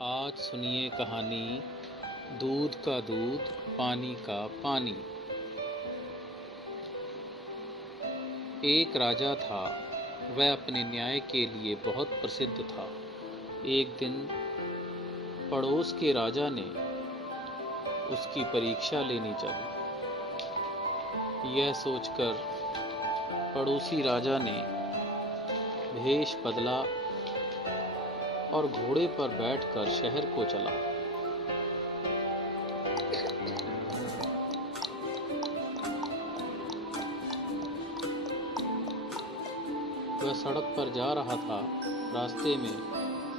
आज सुनिए कहानी दूध का दूध पानी का पानी। एक राजा था, वह अपने न्याय के लिए बहुत प्रसिद्ध था। एक दिन पड़ोस के राजा ने उसकी परीक्षा लेनी चाहिए। यह सोचकर पड़ोसी राजा ने भेष बदला और घोड़े पर बैठकर शहर को चला। वह सड़क पर जा रहा था। रास्ते में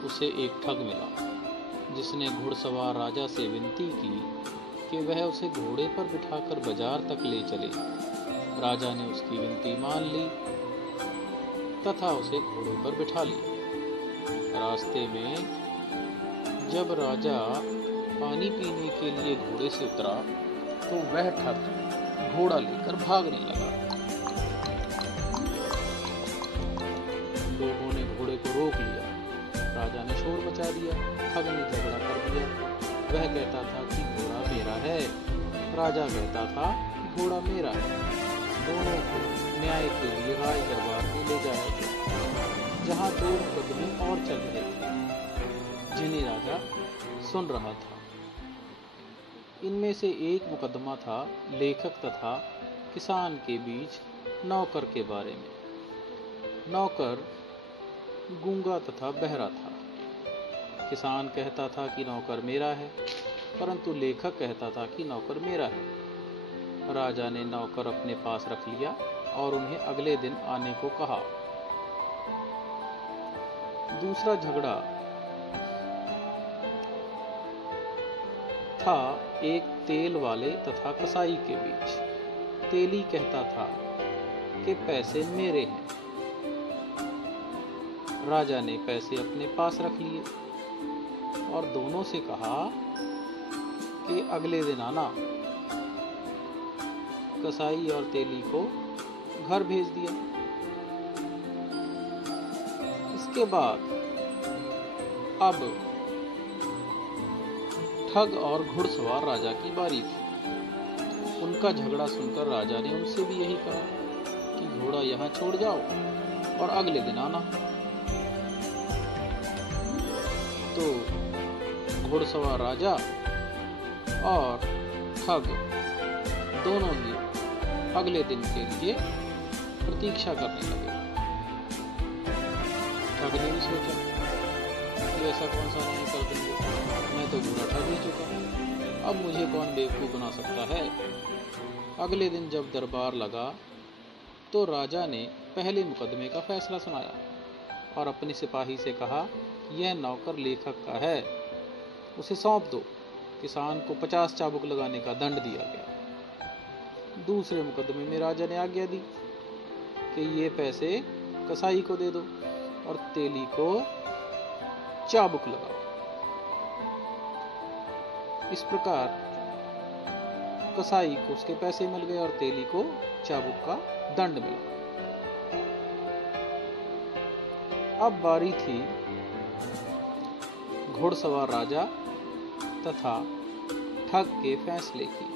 उसे एक ठग मिला, जिसने घुड़सवार राजा से विनती की कि वह उसे घोड़े पर बिठाकर बाजार तक ले चले। राजा ने उसकी विनती मान ली तथा उसे घोड़े पर बिठा लिया। रास्ते में जब राजा पानी पीने के लिए घोड़े से उतरा तो वह ठग घोड़ा लेकर भागने लगा। लोगों ने घोड़े को रोक लिया। राजा ने शोर मचा दिया। ठग ने झगड़ा कर दिया। वह कहता था कि घोड़ा मेरा है, राजा कहता था कि घोड़ा मेरा है। दोनों को न्याय के लिए राज दरबार में ले जाया गया, जहाँ दो मुकदमे और चल रहे थे, जिन्हें राजा सुन रहा था। इनमें से एक मुकदमा था लेखक तथा किसान के बीच नौकर के बारे में। नौकर गूंगा तथा बहरा था। किसान कहता था कि नौकर मेरा है, परंतु लेखक कहता था कि नौकर मेरा है। राजा ने नौकर अपने पास रख लिया और उन्हें अगले दिन आने को कहा। दूसरा झगड़ा था एक तेल वाले तथा कसाई के बीच। तेली कहता था कि पैसे मेरे हैं। राजा ने पैसे अपने पास रख लिए और दोनों से कहा कि अगले दिन आना। कसाई और तेली को घर भेज दिया। इसके बाद अब ठग और घुड़सवार राजा की बारी थी। उनका झगड़ा सुनकर राजा ने उनसे भी यही कहा कि घोड़ा यहाँ छोड़ जाओ और अगले दिन आना। तो घुड़सवार राजा और ठग दोनों ही अगले दिन के लिए प्रतीक्षा करने लगे। ठग ने भी सोचा कि ऐसा कौन सा न्याय कर देंगे, मैं तो बुरा ठग ही चुका, अब मुझे कौन बेवकूफ बना सकता है। अगले दिन जब दरबार लगा तो राजा ने पहले मुकदमे का फैसला सुनाया और अपने सिपाही से कहा कि यह नौकर लेखक का है, उसे सौंप दो। किसान को 50 चाबुक लगाने का दंड दिया गया। दूसरे मुकदमे में राजा ने आज्ञा दी कि ये पैसे कसाई को दे दो और तेली को चाबुक लगाओ। इस प्रकार कसाई को उसके पैसे मिल गए और तेली को चाबुक का दंड मिला। अब बारी थी घुड़सवार राजा तथा ठग के फैसले की।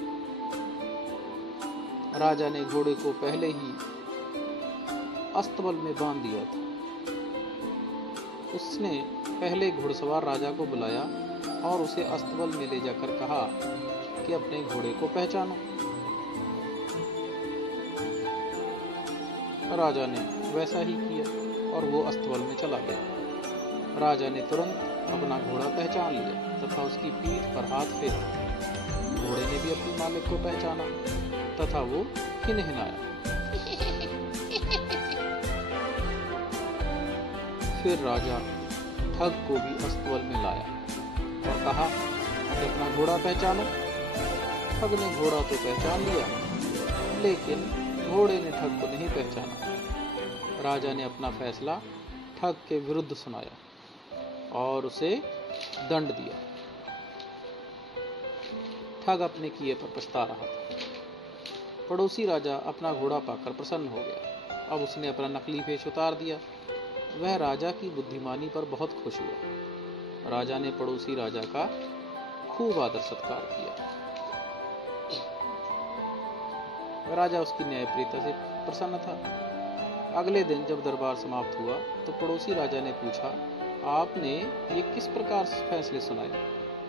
राजा ने घोड़े को पहले ही अस्तबल में बांध दिया था। उसने पहले घुड़सवार राजा को बुलाया और उसे अस्तबल में ले जाकर कहा कि अपने घोड़े को पहचानो। राजा ने वैसा ही किया और वो अस्तबल में चला गया। राजा ने तुरंत अपना घोड़ा पहचान लिया तथा उसकी पीठ पर हाथ फेरा। घोड़े ने भी अपने मालिक को पहचाना तथा वो हिनहिनाया। फिर राजा ठग को भी अस्तबल में लाया और कहा कि अपना घोड़ा पहचानो। ठग ने घोड़ा तो पहचान लिया, लेकिन घोड़े ने ठग को नहीं पहचाना। राजा ने अपना फैसला ठग के विरुद्ध सुनाया और उसे दंड दिया। ठग अपने किए पर पछता रहा था। पड़ोसी राजा अपना घोड़ा पाकर प्रसन्न हो गया। अब उसने अपना नकली भेष उतार दिया। वह राजा की बुद्धिमानी पर बहुत खुश हुआ राजा ने पड़ोसी राजा का खूब आदर सत्कार किया। राजा उसकी न्यायप्रियता से प्रसन्न था। अगले दिन जब दरबार समाप्त हुआ तो पड़ोसी राजा ने पूछा, आपने ये किस प्रकार फैसले सुनाए?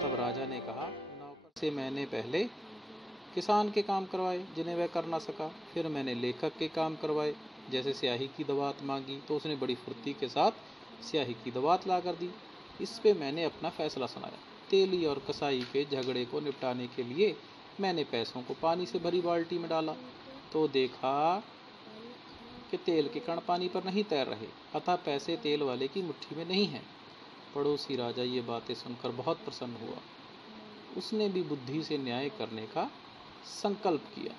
तब राजा ने कहा, नौकर से मैंने पहले किसान के काम करवाए जिन्हें वह कर ना सका, फिर मैंने लेखक के काम करवाए, जैसे स्याही की दवात मांगी तो उसने बड़ी फुर्ती के साथ स्याही की दवात ला कर दी। इस पे मैंने अपना फैसला सुनाया। तेली और कसाई के झगड़े को निपटाने के लिए मैंने पैसों को पानी से भरी बाल्टी में डाला तो देखा कि तेल के कण पानी पर नहीं तैर रहे, अतः पैसे तेल वाले की मुट्ठी में नहीं हैं। पड़ोसी राजा ये बातें सुनकर बहुत प्रसन्न हुआ। उसने भी बुद्धि से न्याय करने का संकल्प किया।